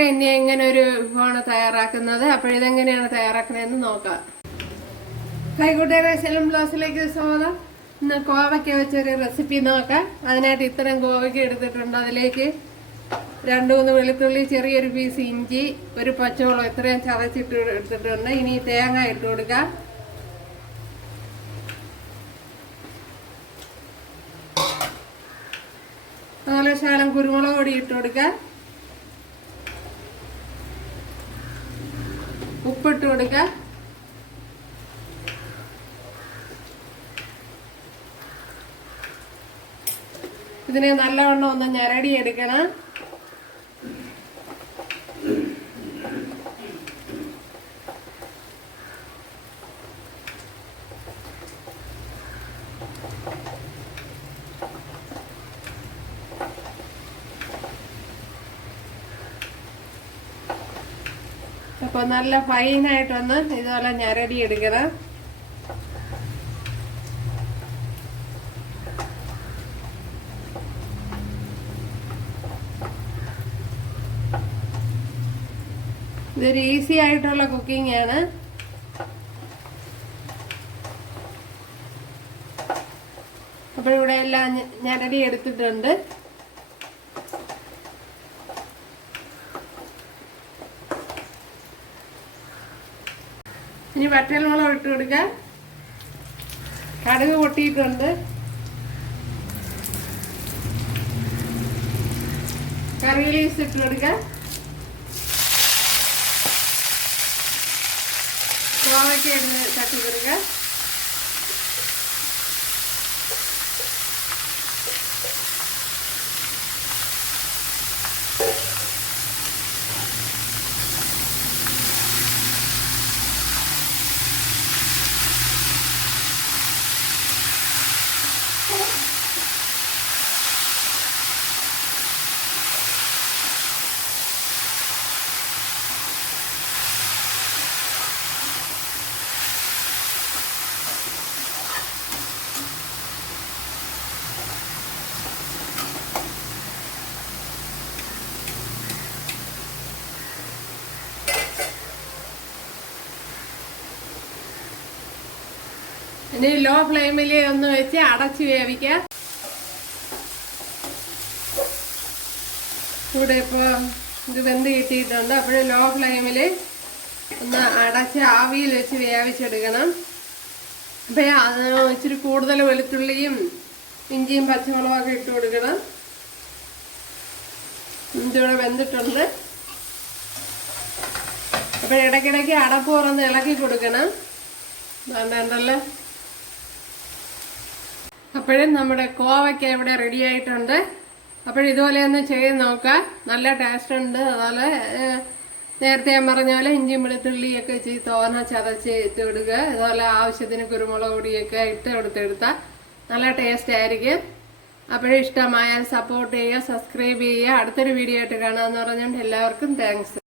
കൂട്ടുകാരെ ഇനി എങ്ങനെ ഒരു വിഭവമാണ് തയ്യാറാക്കുന്നത്. അപ്പോഴിതെങ്ങനെയാണ് തയ്യാറാക്കണതെന്ന് നോക്കാം. ഹായ് കൂട്ടുകാരെ, സെലം ബ്ലോസിലേക്ക് സ്വാഗതം. ഇന്ന് കോവയ്ക്ക വെച്ചൊരു റെസിപ്പി നോക്കാം. അതിനായിട്ട് ഇത്രയും കോവയ്ക്ക എടുത്തിട്ടുണ്ട്. അതിലേക്ക് 2-3 വെളുത്തുള്ളി, ചെറിയൊരു പീസ് ഇഞ്ചി, ഒരു പച്ചമുളക് ഇത്രയും ചതച്ചിട്ട് എടുത്തിട്ടുണ്ട്. ഇനി തേങ്ങ ഇട്ട് കൊടുക്കാം. അതുപോലെ ശകലം കുരുമുളക് പൊടി ഇട്ട് കൊടുക്കാം. ഉപ്പിട്ട് കൊടുക്കാം. ഇതിനെ നല്ലവണ്ണം ഒന്ന് ഞരടി എടുക്കണം. അപ്പോൾ നല്ല ഫൈനായിട്ടൊന്ന് ഇതുപോലെ ഞരടി എടുക്കണം. ഇതൊരു ഈസി ആയിട്ടുള്ള കുക്കിംഗ് ആണ്. അപ്പോൾ ഇവിടെ എല്ലാം ഞരടി എടുത്തിട്ടുണ്ട്. ഇനി വറ്റൽമുളക് ഇട്ട് കൊടുക്കാം. കടുക് പൊട്ടിയിട്ടുണ്ട്. കറി ലീവ്സ് ഇട്ട് കൊടുക്കാം. കോവയ്ക്ക ഇടുന്ന തട്ടി കൊടുക്കുക. ഇനി ലോ ഫ്ലെയിമിൽ ഒന്ന് വെച്ച് അടച്ച് വേവിക്കാം. ഇവിടെ ഇപ്പോൾ ഇത് വെന്ത് കിട്ടിയിട്ടുണ്ട്. അപ്പോഴും ലോ ഫ്ലെയിമിൽ ഒന്ന് അടച്ച് ആവിയിൽ വെച്ച് വേവിച്ചെടുക്കണം. അപ്പോൾ ഇച്ചിരി കൂടുതൽ വെളുത്തുള്ളിയും ഇഞ്ചിയും പച്ചമുളകൊക്കെ ഇട്ട് കൊടുക്കണം. ഇതിവിടെ വെന്തിട്ടുണ്ട്. അപ്പോൾ ഇടയ്ക്കിടയ്ക്ക് അടപ്പ് തുറന്ന് ഇളക്കി കൊടുക്കണം. വേണ്ടല്ലോ. അപ്പോഴും നമ്മുടെ കോവയ്ക്ക ഇവിടെ റെഡി ആയിട്ടുണ്ട്. അപ്പോഴിതുപോലെ ഒന്ന് ചെയ്ത് നോക്കാം. നല്ല ടേസ്റ്റ് ഉണ്ട്. അതുപോലെ നേരത്തെ ഞാൻ പറഞ്ഞ പോലെ ഇഞ്ചിയും വെളുത്തുള്ളിയൊക്കെ ചെയ്ത് തോന ചതച്ച് ഇട്ട് വിടുക. അതുപോലെ ആവശ്യത്തിന് കുരുമുളക് പൊടിയൊക്കെ ഇട്ട് കൊടുത്തെടുത്താൽ നല്ല ടേസ്റ്റ് ആയിരിക്കും. അപ്പോഴും ഇഷ്ടമായാൽ സപ്പോർട്ട് ചെയ്യുക, സബ്സ്ക്രൈബ് ചെയ്യുക. അടുത്തൊരു വീഡിയോ ആയിട്ട് കാണാമെന്ന് പറഞ്ഞുകൊണ്ട് എല്ലാവർക്കും താങ്ക്സ്.